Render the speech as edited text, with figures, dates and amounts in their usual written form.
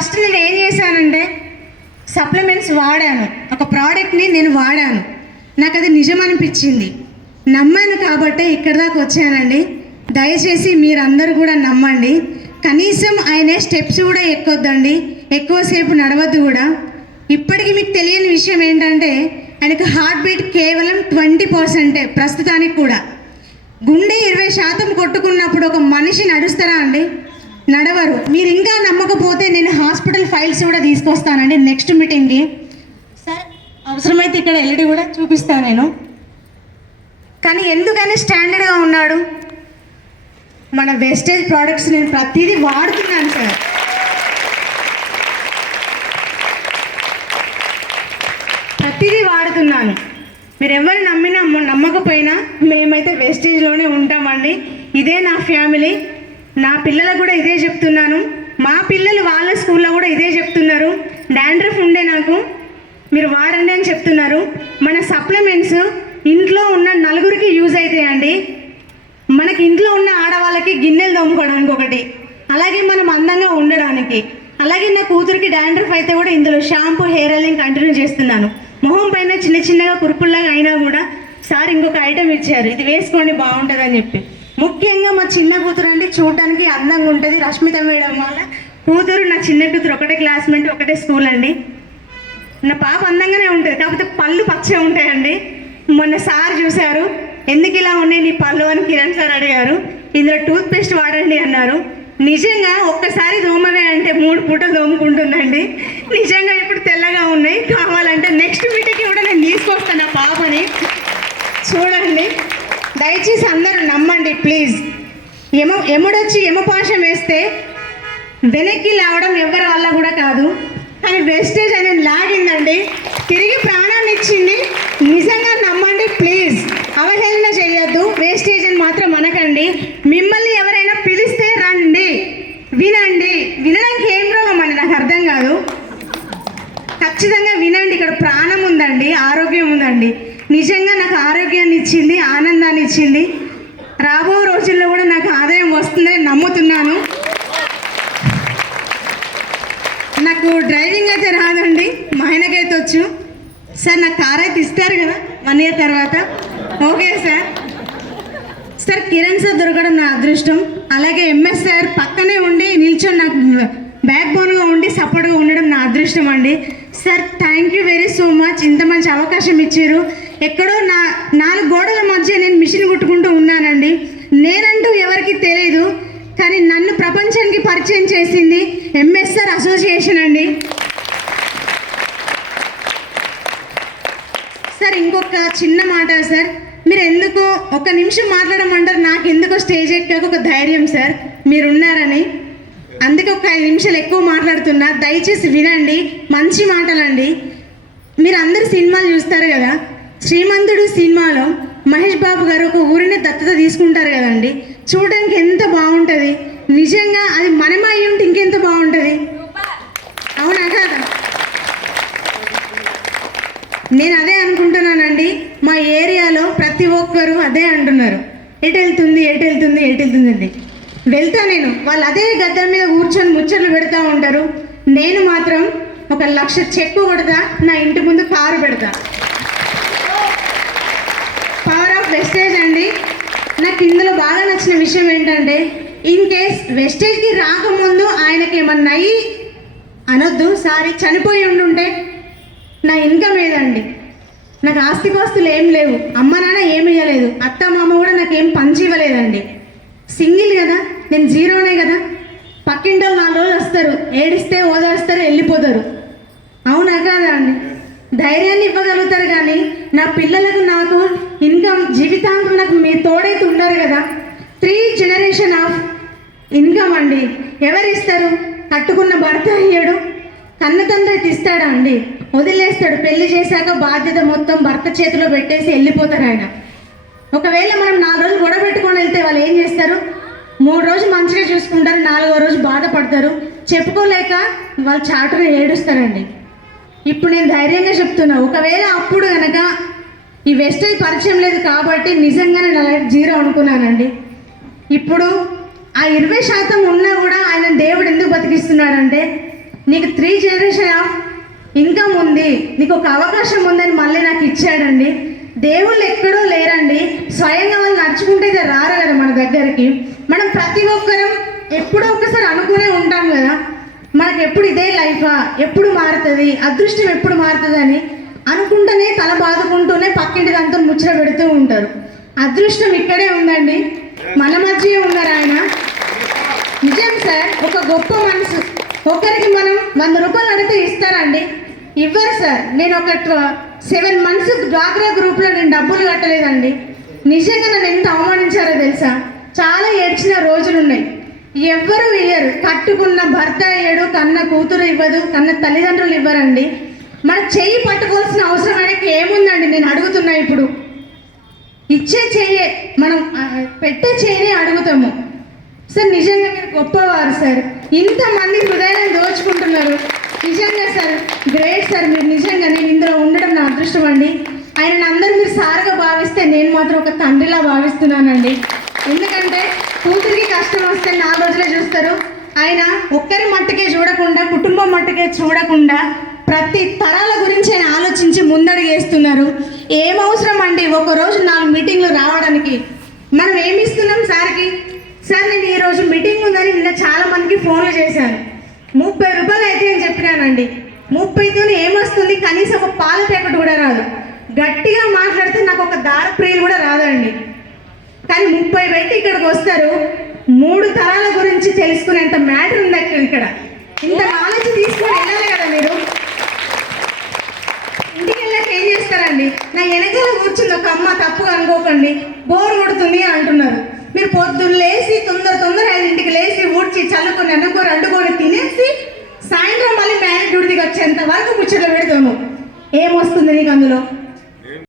First నేను ఏం చేశానంటే సప్లిమెంట్స్ వాడాను, ఒక ప్రోడక్ట్ని నేను వాడాను, నాకు అది నిజం అనిపించింది, నమ్మాను కాబట్టి ఇక్కడ దాకా వచ్చానండి. దయచేసి మీరందరూ కూడా నమ్మండి. కనీసం ఆయన స్టెప్స్ కూడా ఎక్కొద్దండి, ఎక్కువసేపు నడవద్దు కూడా. ఇప్పటికీ మీకు తెలియని విషయం ఏంటంటే ఆయనకు హార్ట్ బీట్ కేవలం 20% ప్రస్తుతానికి కూడా. గుండె 20% కొట్టుకున్నప్పుడు ఒక మనిషి నడుస్తారా అండి? నడవరు. మీరు ఇంకా నమ్మకపోతే నేను హాస్పిటల్ ఫైల్స్ కూడా తీసుకొస్తానండి నెక్స్ట్ మీటింగ్కి. సార్ అవసరమైతే ఇక్కడ ఎల్ఈడి కూడా చూపిస్తాను నేను. కానీ ఎందుకని స్టాండర్డ్గా ఉన్నాడు? మన వెస్టేజ్ ప్రోడక్ట్స్ నేను ప్రతిదీ వాడుతున్నాను సార్. ప్రతిదీ వాడుతున్నాను. మీరు ఎవరు నమ్మినా నమ్మకపోయినా మేమైతే వెస్టేజ్లోనే ఉంటామండి. ఇదే నా ఫ్యామిలీ. నా పిల్లలకు కూడా ఇదే చెప్తున్నాను. మా పిల్లలు వాళ్ళ స్కూల్లో కూడా ఇదే చెప్తున్నారు. డాండ్రఫ్ ఉండే నాకు, మీరు వాడండి అని చెప్తున్నారు. మన సప్లిమెంట్స్ ఇంట్లో ఉన్న నలుగురికి యూజ్ అవుతాయండి. మనకి ఇంట్లో ఉన్న ఆడవాళ్ళకి గిన్నెలు తోముకోవడానికి ఒకటి, అలాగే మనం అందంగా ఉండడానికి. అలాగే నా కూతురికి డాండ్రఫ్ అయితే కూడా ఇందులో షాంపూ, హెయిర్ ఆయిలింగ్ కంటిన్యూ చేస్తున్నాను. మొహం పైన చిన్న చిన్నగా కురుపుల్లాగా అయినా కూడా సార్ ఇంకొక ఐటెం ఇచ్చారు, ఇది వేసుకోండి బాగుంటుంది అని చెప్పి. ముఖ్యంగా మా చిన్న కూతురు అంటే చూడడానికి అందంగా ఉంటుంది. రష్మిత మేడం వాళ్ళ కూతురు, నా చిన్న కూతురు ఒకటే క్లాస్మేట్, ఒకటే స్కూల్ అండి. నా పాప అందంగానే ఉంటుంది, కాకపోతే పళ్ళు పచ్చగా ఉంటాయండి. మొన్న సార్ చూశారు, ఎందుకు ఇలా ఉన్నాయి నీ పళ్ళు అని కిరణ్ సార్ అడిగారు. ఇందులో టూత్ పేస్ట్ వాడండి అన్నారు. నిజంగా ఒక్కసారి దోమవే అంటే 3 పూటలు దోముకుంటుందండి. నిజంగా ఇప్పుడు తెల్లగా ఉన్నాయి. కావాలంటే నెక్స్ట్ మీటింగ్కి కూడా నేను తీసుకొస్తాను ఆ పాపని. చూడండి, దయచేసి అందరూ నమ్మండి ప్లీజ్. ఎముడొచ్చి ఎమపాశం వేస్తే వెనక్కి లావడం ఎవరి వల్ల కూడా కాదు. కానీ వెస్టేజ్ అనేది లాగిందండి, తిరిగి ప్రాణాన్ని ఇచ్చింది. నిజంగా నమ్మండి ప్లీజ్. అవహేళన చేయొద్దు, వేస్టేజ్ అని మాత్రం అనకండి. మిమ్మల్ని ఎవరైనా పిలిస్తే రండి, వినండి. వినడానికి ఏం రోగం అని నాకు అర్థం కాదు. ఖచ్చితంగా వినండి. ఇక్కడ ప్రాణం ఉందండి, ఆరోగ్యం ఉందండి. నిజంగా నాకు ఆరోగ్యాన్ని ఇచ్చింది, ఆనందాన్ని ఇచ్చింది. రాబో రోజుల్లో కూడా నాకు ఆదాయం వస్తుందని నమ్ముతున్నాను. నాకు డ్రైవింగ్ అయితే రాదండి, మా ఆయనకైతే వచ్చు. సార్ నాకు కార్ అయితే ఇస్తారు కదా 1 year తర్వాత. Okay sir. Sir Kiran sir దొరకడం నా అదృష్టం. అలాగే ఎంఎస్ సార్ పక్కనే ఉండి నిల్చొని నాకు బ్యాక్ బోన్గా ఉండి సపోర్ట్గా ఉండడం నా అదృష్టం అండి. Sir thank you very so much. ఇంత మంచి అవకాశం ఇచ్చారు. ఎక్కడో 4 గోడల మధ్య నేను మిషన్ కుట్టుకుంటూ ఉన్నానండి. నేనంటూ ఎవరికి తెలియదు, కానీ నన్ను ప్రపంచానికి పరిచయం చేసింది ఎంఎస్ఆర్ అసోసియేషన్ అండి. సార్ ఇంకొక చిన్న మాట సార్, మీరు ఎందుకో 1 నిమిషం మాట్లాడమంటారు, నాకు ఎందుకో స్టేజ్ ఎక్కాక ఒక ధైర్యం సార్, మీరున్నారని. అందుకే ఒక 5 నిమిషాలు ఎక్కువ మాట్లాడుతున్నా. దయచేసి వినండి, మంచి మాటలండి. మీరు అందరు సినిమాలు చూస్తారు కదా, శ్రీమంతుడు సినిమాలో మహేష్ బాబు గారు ఒక ఊరిని దత్తత తీసుకుంటారు కదండి. చూడడానికి ఎంత బాగుంటుంది. నిజంగా అది మనమే అయ్యి ఉంటే ఇంకెంత బాగుంటుంది, అవునా కాదా? నేను అదే అనుకుంటున్నానండి. మా ఏరియాలో ప్రతి ఒక్కరు అదే అంటున్నారు, ఎటు వెళ్తుంది ఎటు వెళ్తుంది ఎటు వెళ్తుంది అండి. వెళ్తా నేను, వాళ్ళు అదే గద్దెల మీద కూర్చొని ముచ్చట్లు పెడతా ఉంటారు. నేను మాత్రం 1 లక్ష చెక్కు కొడతా, నా ఇంటి ముందు కారు పెడతా. పవర్ ఆఫ్ వెస్టేజ్ అండి. నాకు ఇందులో బాగా నచ్చిన విషయం ఏంటంటే, ఇన్ కేస్ వెస్టేజ్కి రాకముందు ఆయనకి ఏమన్నా అయ్యి అనొద్దు, సారీ చనిపోయి ఉండుంటే నా ఇన్కమ్ ఏదండి? నాకు ఆస్తిపాస్తులు ఏం లేవు, అమ్మ నాన్న ఏమి ఇవ్వలేదు, అత్త మామ కూడా నాకు ఏం పంచి ఇవ్వలేదండి. సింగిల్ కదా, నేను జీరోనే కదా. పక్కింటి 4 రోజులు వస్తారు, ఏడిస్తే ఓదారుస్తారు, వెళ్ళిపోతారు, అవునా కాదా అండి? ధైర్యాన్ని ఇవ్వగలుగుతారు. కానీ నా పిల్లలకు నాకు ఇన్కమ్ జీవితాంతం నాకు మీ తోడైతే ఉండరు కదా. 3 generation ఆఫ్ ఇన్కమ్ అండి. ఎవరిస్తారు? కట్టుకున్న భర్త అయ్యాడు, కన్న తండ్రి అయితే ఇస్తాడా అండి? వదిలేస్తాడు. పెళ్లి చేశాక బాధ్యత మొత్తం భర్త చేతిలో పెట్టేసి వెళ్ళిపోతారు ఆయన. ఒకవేళ మనం 4 రోజులు గొడవ పెట్టుకొని వెళ్తే వాళ్ళు ఏం చేస్తారు? 3 రోజులు మంచిగా చూసుకుంటారు, 4వ రోజు బాధపడతారు, చెప్పుకోలేక వాళ్ళు చాటుగా ఏడుస్తారండి. ఇప్పుడు నేను ధైర్యంగా చెప్తున్నా, ఒకవేళ అప్పుడు కనుక ఈ వెస్టేజ్ పరిచయం లేదు కాబట్టి నిజంగానే నా లైఫ్ జీరో అనుకున్నానండి. ఇప్పుడు ఆ 20% ఉన్నా కూడా ఆయన దేవుడు ఎందుకు బతికిస్తున్నాడంటే నీకు 3 జనరేషన్ ఆఫ్ ఇన్కమ్ ఉంది, నీకు ఒక అవకాశం ఉందని మళ్ళీ నాకు ఇచ్చాడండి. దేవుళ్ళు ఎక్కడో లేరండి, స్వయంగా వాళ్ళు నడుచుకుంటే రారు కదా మన దగ్గరికి. మనం ప్రతి ఒక్కరం ఎప్పుడో ఒకసారి అనుకునే ఉంటాం కదా, మనకు ఎప్పుడు ఇదే లైఫా, ఎప్పుడు మారుతుంది, అదృష్టం ఎప్పుడు మారుతుంది అని అనుకుంటూనే తల బాదుకుంటూనే పక్కింటి దాంతో ముచ్చట పెడుతూ ఉంటారు. అదృష్టం ఇక్కడే ఉందండి, మన మధ్య ఉన్నారు ఆయన. నిజం సార్, ఒక గొప్ప మనసు. ఒకరికి మనం 100 రూపాయలు అడిగితే ఇస్తారండి? ఇవ్వరు సార్. నేను ఒక 7 months డ్వాక్రా గ్రూప్లో నేను డబ్బులు కట్టలేదండి. నిజంగా నన్ను ఎంత అవమానించారో తెలుసా. చాలా ఏడ్చిన రోజులు ఉన్నాయి. ఎవ్వరు ఇయ్యరు, కట్టుకున్న భర్త ఇయ్యడు, కన్న కూతురు ఇవ్వదు, కన్న తల్లిదండ్రులు ఇవ్వరండి. మన చెయ్యి పట్టుకోవాల్సిన అవసరం ఆయనకి ఏముందండి? నేను అడుగుతున్నా. ఇప్పుడు ఇచ్చే చెయ్యే, మనం పెట్టే చెయ్యనే అడుగుతాము సార్. నిజంగా మీరు గొప్పవారు సార్, ఇంతమంది హృదయాన్ని దోచుకుంటున్నారు. నిజంగా సార్ గ్రేట్ సార్ మీరు. నిజంగా నేను ఇందులో ఉండడం నా అదృష్టం అండి. ఆయన అందరూ మీరు సార్గా భావిస్తే నేను మాత్రం ఒక తండ్రిలా భావిస్తున్నానండి. ఎందుకంటే కూతురికి కష్టం వస్తే 4 రోజులే చూస్తారు. ఆయన ఒక్కరి మట్టుకే చూడకుండా, కుటుంబం మట్టుకే చూడకుండా ప్రతి తరాల గురించి ఆయన ఆలోచించి ముందడుగేస్తున్నారు. ఏం అవసరం అండి ఒకరోజు 4 మీటింగ్లు రావడానికి? మనం ఏమి ఇస్తున్నాం సార్కి? సార్ నేను ఈరోజు మీటింగ్ ఉందని నిన్న చాలా మందికి ఫోన్లు చేశాను. 30 రూపాయలు అయితే అని చెప్పినానండి. 30తో ఏమొస్తుంది? కనీసం ఒక పాల ప్యాకెట్ కూడా రాదు. గట్టిగా మాట్లాడితే నాకు ఒక దారప్రియులు కూడా రాదండి. కానీ 30 పెట్టి ఇక్కడికి వస్తారు. 3 తరాల గురించి తెలుసుకునేంత మ్యాటర్ ఉంది ఇక్కడ. ఇంత నాలెడ్జ్ తీసుకొని వెళ్ళాలి కదా మీరు. ఇంటికి వెళ్ళాక ఏం చేస్తారండి? నా వెనకాల కూర్చుంది ఒక అమ్మ, తప్పుగా అనుకోకండి, బోర్ కొడుతుంది అంటున్నారు. మీరు పొద్దున్న లేచి తొందర 5ంటికి లేచి ఊడ్చి చల్లుకొని అండుకొని తినేసి సాయంత్రం మళ్ళీ మ్యారేజ్ డ్యూటీకి వచ్చేంత వరకు ముచ్చట్లు పెడతాము. ఏమొస్తుంది నీకు అందులో?